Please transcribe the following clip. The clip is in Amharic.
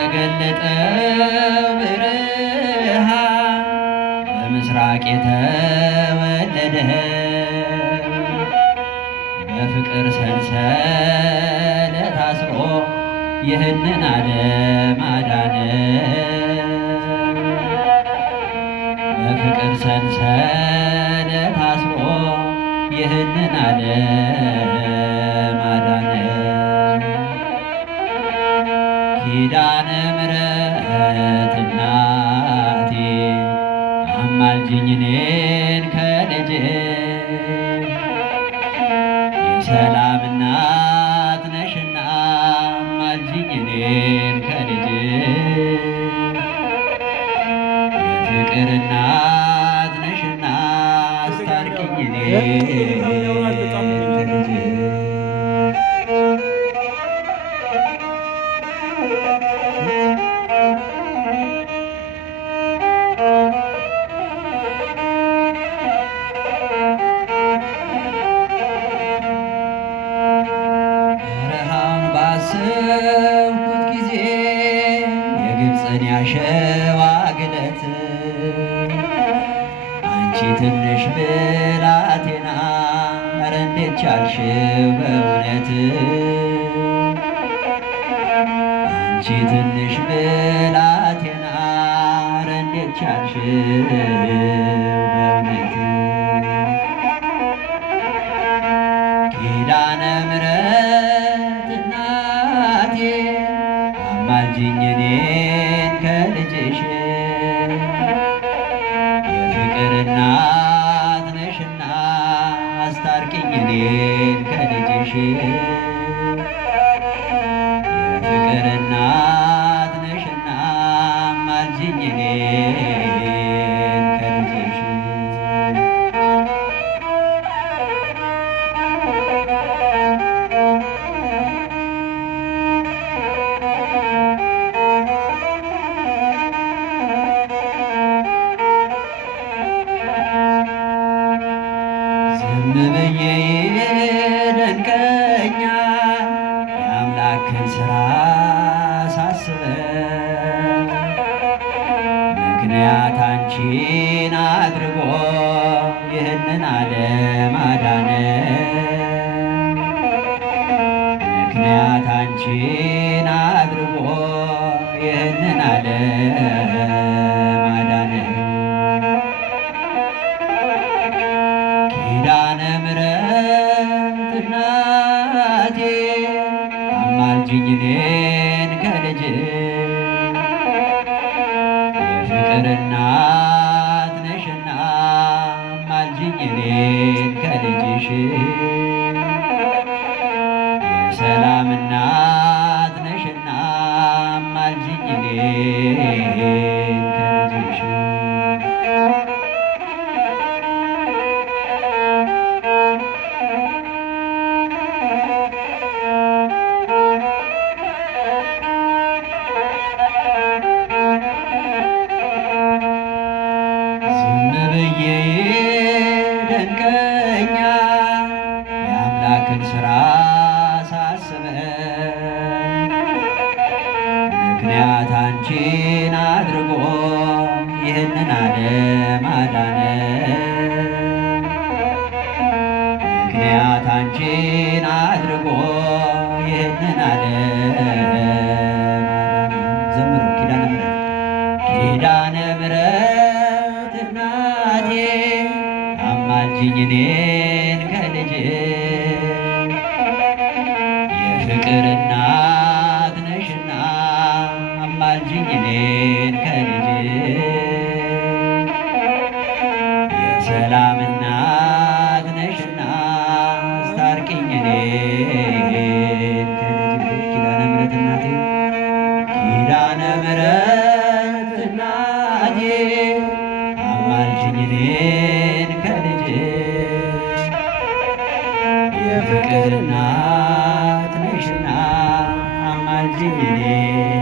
በተገለጠው ብርሃን በምስራቅ የተወለደ በፍቅር ሰንሰለት አስሮ ይህንን ዓለም አዳነ። በፍቅር ሰንሰለት አስሮ ይህንን ዓለም አዳነ። ኪዳነ ምሕረት እናቴ አማልጅኝ እኔን ከልጅሽ የሰላም እናት ነሽና አማልጅኝ እኔን ከልጅሽ የፍቅር እናት ነሽና አስታርቂኝ እኔን ከልጅሽ ባሰብኩት ጊዜ የግብፅን ያሸዋ ግለት አንቺ ትንሽ ብላቴና ኧረ እንዴት ቻልሽው በእውነት አንቺ ትንሽ ብላቴና ኧረ እንዴት ቻልሽው በእውነት ኪዳነ ምሕረት እናቴ አማልጅኝ እኔን ከልጅሽ የፍቅር እናት ነሽና አስታርቂኝ እኔን ከልጅሽ የፍቅር እናት ነሽና አማልጅኝ እኔን ከልጅሽ ዝም ብዬ ይደንቀኛል የአምላክን ሥራ ሳስበው ምክንያት አንቺን አድርጎ ይህንን ዓለም አዳነ። ምክንያት አንቺን አድርጎ ይህንን ዓለም አዳነ። ኪዳነ ምሕረት እናቴ አማልጅኝ እኔን ከልጅሽ የፍቅር እናት ነሽና አማልጅኝ እኔን ከልጅሽ የሰላም እናት ነሽና አማልጅኝ እኔን ከልጅሽ ዝም ብዬ ይደንቀኛል የአምላክን ሥራ ሳስበው ምክንያት አንቺን አድርጎ ይህንን ዓለም አዳነ። ምክንያት አንቺን አድርጎ ይህንን ዓለም አዳነ። ዘምሩ ኪዳነ ምሕረት ኪዳነ ምሕረት እናቴ አማልጅኝ እኔን ከልጅሽ የፍቅር እናት ነሽና አማልጅኝ እኔን ከልጅሽ የሰላም እናት ነሽና አስታርቂኝ እኔን ከልጅሽ ኪዳነ ምሕረት እናቴ ኪዳነ ምሕረት እናቴ አማልጅኝ እኔን ከልጅሽ የፍቅር እናት ነሽና አማልጅኝ እኔን